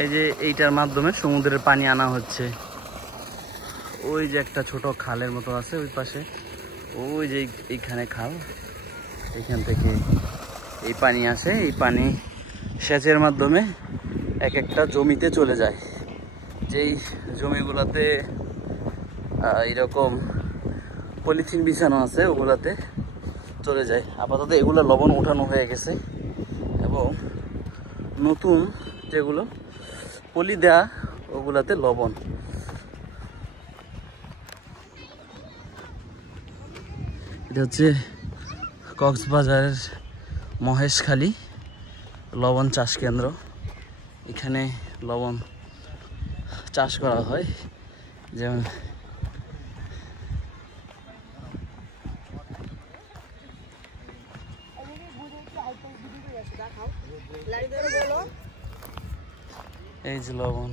এই যে এইটার মাধ্যমে সমুদ্রের পানি আনা হচ্ছে। ওই যে একটা ছোট খালের মতো আছে ওই পাশে, ওই যে এইখানে খাল, এইখান থেকে এই পানি আসে। এই পানি সেচের মাধ্যমে এক একটা জমিতে চলে যায়। যেই জমিগুলোতে এরকম পলিথিন বিছানো আছে ওগুলাতে চলে যায়। আপাতত এগুলো লবণ উঠানো হয়ে গেছে এবং নতুন যেগুলো পলি দেয়া ওগুলাতে লবণ। এটা হচ্ছে কক্সবাজারের মহেশখালী লবণ চাষ কেন্দ্র। এখানে লবণ চাষ করা হয়। যেমন এই যে লবণ,